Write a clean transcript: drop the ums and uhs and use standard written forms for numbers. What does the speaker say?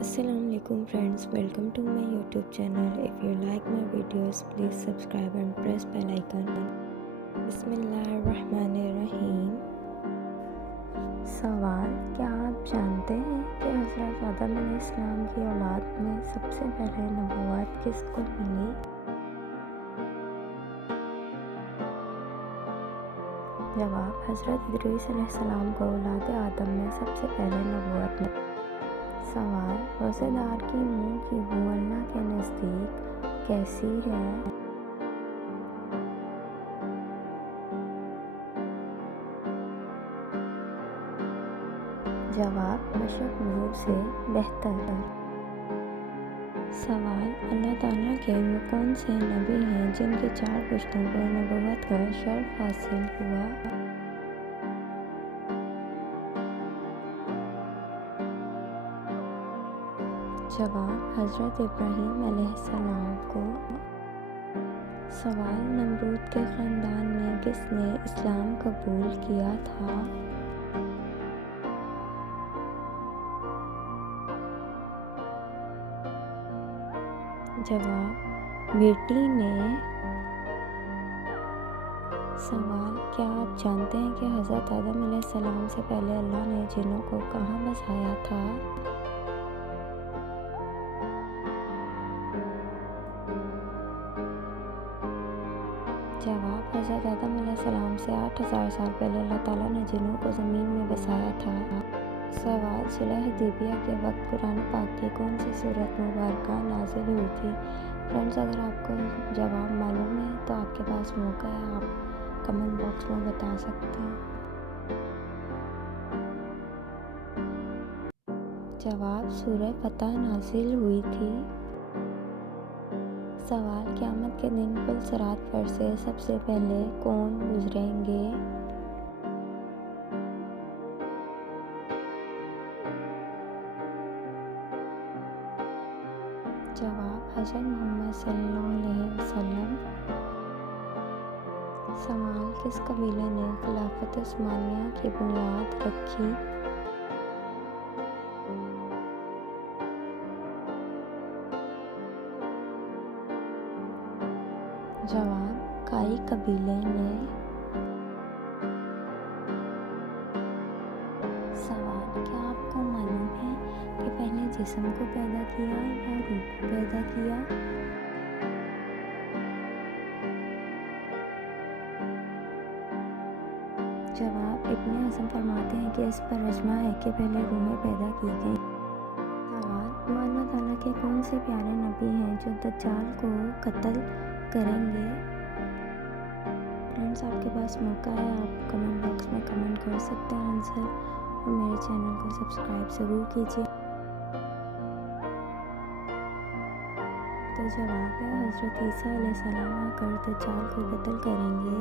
Assalamualaikum friends, welcome to my YouTube channel. If you like my videos, please subscribe and press bell icon. बिस्मिल्लाहिर्रहमानिर्रहीम। सवाल, क्या आप जानते हैं कि हज़रत आदम अलैहिस्सलाम की औलाद में सबसे पहले नबूवत किसको मिली? जवाब, हज़रत इदरीस अलैहिस्सलाम को औलाद आदम में सबसे पहले नबूवत मिली। सवाल, रोज़ेदार की मुंह की बू अल्लाह के नज़दीक कैसी है? जवाब, मशहूर से बेहतर है। सवाल, अल्लाह ताला के वो कौन से नबी हैं जिनके 4 पुश्तों को नबूवत का शर्फ हासिल हुआ? जवाब, हज़रत इब्राहीम अलैहिस्सलाम को। सवाल, नमरूद के ख़ानदान में किसने इस्लाम कबूल किया था? जवाब, बेटी ने। सवाल, क्या आप जानते हैं कि हज़रत आदम अलैहिस्सलाम से पहले अल्लाह ने जिन्नों को कहाँ बसाया था? जवाब, हज़रत आदम अलैहिस्सलाम से 8000 साल पहले अल्लाह ताला ने जिन्नों को ज़मीन में बसाया था। सवाल, सुलह हुदैबिया के वक्त कुरान पाक की कौन सी सूरत मुबारका नाज़िल हुई थी? फ्रेंड्स, अगर आपको जवाब मालूम है तो आपके पास मौका है, आप कमेंट बॉक्स में बता सकते हैं। जवाब, सूरह फतह नाज़िल हुई थी। सवाल, क़यामत के दिन पुल सिरात पर से सबसे पहले कौन गुजरेंगे? जवाब, हज़रत मोहम्मद सल्लल्लाहु अलैहि वसल्लम। सवाल, किस कबीले ने खिलाफत उस्मानिया की बुनियाद रखी? जवाब, काई कबीले ने। सवाल, क्या आपको मालूम है कि पहले जिस्म को पैदा किया या रूह को पैदा किया? जवाब, इब्ने हज़म फरमाते हैं कि इस पर इजमा है कि पहले रूहें पैदा की गई। सवाल, वो अल्लाह ताला के कौन से प्यारे नबी हैं जो दज्जाल को कत्ल करेंगे? फ्रेंड्स, आपके पास मौका है, आप कमेंट बॉक्स में कमेंट कर सकते हैं आंसर, और मेरे चैनल को सब्सक्राइब ज़रूर कीजिए। तो जवाब है, हज़रत ईसा अलैहिस्सलाम आकर दज्जाल को कत्ल करेंगे।